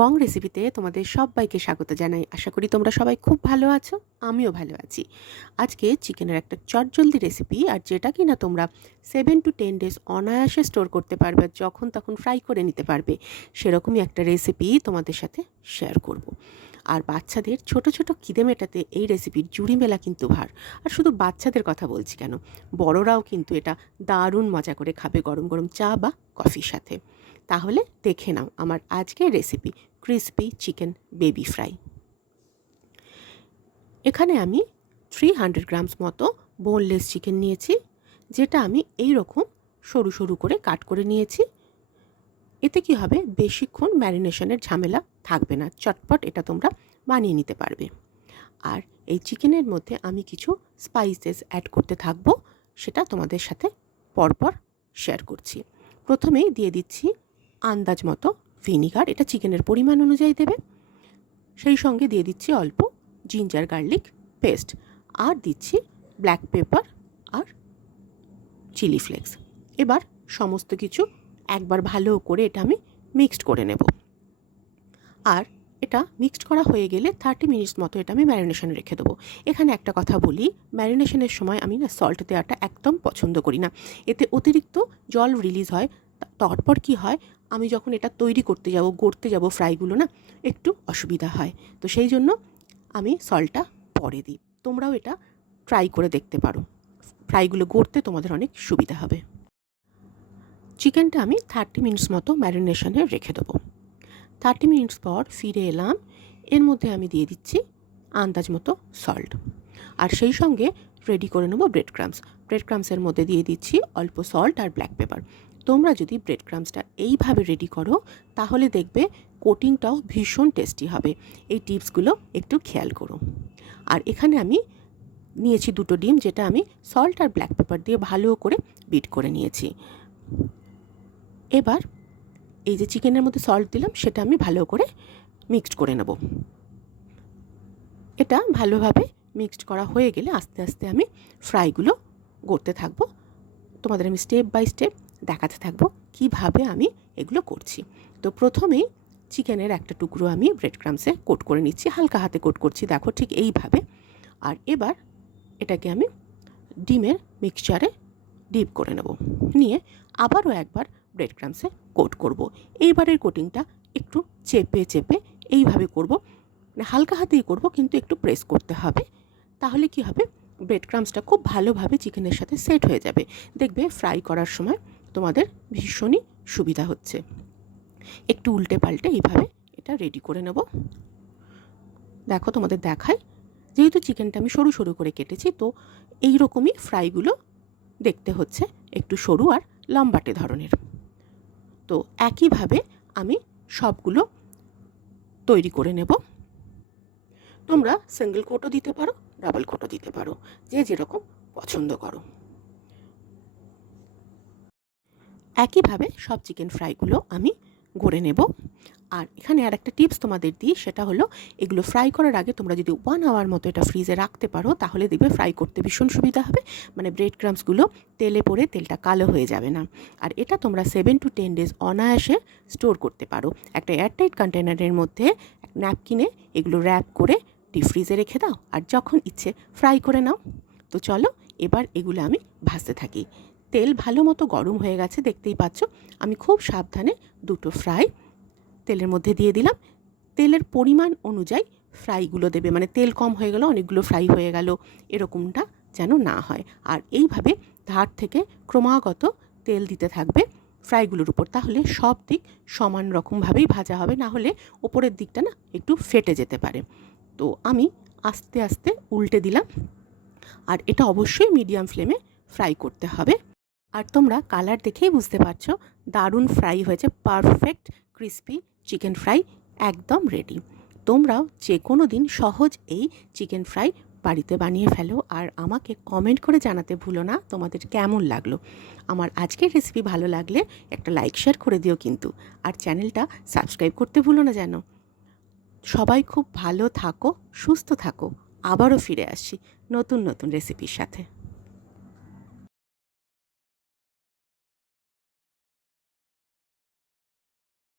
বং রেসিপিতে তোমাদের সবাইকে স্বাগত জানাই। আশা করি তোমরা সবাই খুব ভালো আছো, আমিও ভালো আছি। আজকে চিকেনের একটা চটজলদি রেসিপি, আর যেটা কিনা তোমরা 7 to 10 ডেজ অনায়াসে স্টোর করতে পারবে, যখন তখন ফ্রাই করে নিতে পারবে, সেরকমই একটা রেসিপি তোমাদের সাথে শেয়ার করব। আর বাচ্চাদের ছোট ছোট খিদে মেটাতে এই রেসিপির জুড়ি মেলা কিন্তু ভার। আর শুধু বাচ্চাদের কথা বলছি কেন, বড়রাও কিন্তু এটা দারুণ মজা করে খাবে গরম গরম চা বা কফির সাথে। তাহলে দেখে নাও আমার আজকের recipe, crispy chicken baby fry. এখানে আমি 300 গ্রামস মতো বোনলেস চিকেন নিয়েছি, যেটা আমি এই রকম সরু সরু করে কাট করে নিয়েছি। এতে কি হবে, বেশিক্ষণ ম্যারিনেশনের ঝামেলা থাকবে না, চটপট এটা তোমরা বানিয়ে নিতে পারবে। আর এই চিকেনের মধ্যে আমি কিছু স্পাইসেস অ্যাড করতে থাকবো, সেটা তোমাদের সাথে পরপর শেয়ার করছি। প্রথমেই দিয়ে দিচ্ছি আন্দাজ মতো ভিনিগার, এটা চিকেনের পরিমাণ অনুযায়ী দেবে। সেই সঙ্গে দিয়ে দিচ্ছি অল্প জিঞ্জার গার্লিক পেস্ট, আর দিচ্ছি ব্ল্যাক পেপার আর চিলি ফ্লেক্স। এবার সমস্ত কিছু একবার ভালো করে এটা আমি মিক্সড করে নেব। আর এটা মিক্সড করা হয়ে গেলে 30 মিনিটস মতো এটা আমি ম্যারিনেশনে রেখে দেবো। এখানে একটা কথা বলি, ম্যারিনেশনের সময় আমি না সল্ট দেওয়াটা একদম পছন্দ করি না, এতে অতিরিক্ত জল রিলিজ হয়। তারপর কি হয়, আমি যখন এটা তৈরি করতে যাব, গড়তে যাব ফ্রাইগুলো, না একটু অসুবিধা হয়। তো সেই জন্য আমি সল্টটা পরে দিই। তোমরাও এটা ট্রাই করে দেখতে পারো, ফ্রাইগুলো গড়তে তোমাদের অনেক সুবিধা হবে। চিকেনটা আমি 30 মিনিটস মতো ম্যারিনেশনে রেখে দেবো। 30 মিনিটস পর ফিরে এলাম। এর মধ্যে আমি দিয়ে দিচ্ছি আন্দাজ মতো সল্ট, আর সেই সঙ্গে রেডি করে নেবো ব্রেড ক্রাম্পস। ব্রেড ক্রাম্পসের মধ্যে দিয়ে দিচ্ছি অল্প সল্ট আর ব্ল্যাক পেপার। তোমরা যদি ব্রেড ক্রাম্পসটা এইভাবে রেডি করো, তাহলে দেখবে কোটিংটাও ভীষণ টেস্টি হবে। এই টিপসগুলো একটু খেয়াল করো। আর এখানে আমি নিয়েছি 2টো ডিম, যেটা আমি সল্ট আর ব্ল্যাক পেপার দিয়ে ভালো করে বিট করে নিয়েছি। এবার এই যে চিকেনের মধ্যে সল্ট দিলাম, সেটা আমি ভালো করে মিক্সড করে নেব। এটা ভালোভাবে মিক্সড করা হয়ে গেলে আস্তে আস্তে আমি ফ্রাইগুলো করতে থাকবো। তোমাদের আমি স্টেপ বাই স্টেপ দেখাতে থাকবো কিভাবে আমি এগুলো করছি। তো প্রথমেই চিকেনের একটা টুকরো আমি ব্রেড ক্রাম্পসে কোট করে নিচ্ছি, হালকা হাতে কোট করছি, দেখো ঠিক এইভাবে। আর এবার এটাকে আমি ডিমের মিক্সচারে ডিপ করে নেব, নিয়ে আবারও একবার ব্রেড ক্রাম্পসে কোট করব। এইবারের কোটিংটা একটু চেপে চেপে এইভাবে করব, মানে হালকা হাতেই করব, কিন্তু একটু প্রেস করতে হবে। তাহলে কি হবে, ব্রেড ক্রাম্পসটা খুব ভালোভাবে চিকেনের সাথে সেট হয়ে যাবে। দেখবে ফ্রাই করার সময় তোমাদের ভীষণই সুবিধা হচ্ছে। একটু উল্টে পাল্টে এইভাবে এটা রেডি করে নেব। দেখো তোমাদের দেখাই, যেহেতু চিকেনটা আমি সরু সরু করে কেটেছি, তো এই রকমই ফ্রাইগুলো দেখতে হচ্ছে, একটু সরু আর লম্বাটে ধরনের। তো একইভাবে আমি সবগুলো তৈরি করে নেব। তোমরা সিঙ্গেল কোটও দিতে পারো, ডাবল কোটও দিতে পারো, যে যেরকম পছন্দ করো। একইভাবে সব চিকেন ফ্রাইগুলো আমি গড়ে নেব। আর এখানে আর একটা টিপস তোমাদের দিই, সেটা হলো এগুলো ফ্রাই করার আগে তোমরা যদি 1 আওয়ার মতো এটা ফ্রিজে রাখতে পারো, তাহলে দেখবে ফ্রাই করতে ভীষণ সুবিধা হবে। মানে ব্রেড ক্রাম্পসগুলো তেলে পড়ে তেলটা কালো হয়ে যাবে না। আর এটা তোমরা 7 to 10 ডেজ অনায়াসে স্টোর করতে পারো। একটা এয়ারটাইট কন্টেনারের মধ্যে ন্যাপকিনে এগুলো র্যাপ করে ডিপ ফ্রিজে রেখে দাও, আর যখন ইচ্ছে ফ্রাই করে নাও। তো চলো এবার এগুলো আমি ভাজতে থাকি। তেল ভালো মতো গরম হয়ে গেছে, দেখতেই পাচ্ছ। আমি খুব সাবধানে 2টো ফ্রাই তেলের মধ্যে দিয়ে দিলাম। তেলের পরিমাণ অনুযায়ী ফ্রাইগুলো দেবে, মানে তেল কম হয়ে গেল অনেকগুলো ফ্রাই হয়ে গেল, এরকমটা যেন না হয়। আর এইভাবে ধার থেকে ক্রমাগত তেল দিতে থাকবে ফ্রাইগুলোর উপর, তাহলে সব দিক সমান রকমভাবেই ভাজা হবে, না হলে ওপরের দিকটা না একটু ফেটে যেতে পারে। তো আমি আস্তে আস্তে উল্টে দিলাম, আর এটা অবশ্যই মিডিয়াম ফ্লেমে ফ্রাই করতে হবে। আর তোমরা কালার দেখেই বুঝতে পারছো দারুণ ফ্রাই হয়েছে, পারফেক্ট ক্রিসপি চিকেন ফ্রাই একদম রেডি। তোমরাও যে কোনো দিন সহজ এই চিকেন ফ্রাই বাড়িতে বানিয়ে ফেলো, আর আমাকে কমেন্ট করে জানাতে ভুলো না তোমাদের কেমন লাগলো। আমার আজকের রেসিপি ভালো লাগলে একটা লাইক শেয়ার করে দিও কিন্তু, আর চ্যানেলটা সাবস্ক্রাইব করতে ভুলো না যেন। সবাই খুব ভালো থাকো, সুস্থ থাকো। আবারও ফিরে আসছি নতুন নতুন রেসিপির সাথে।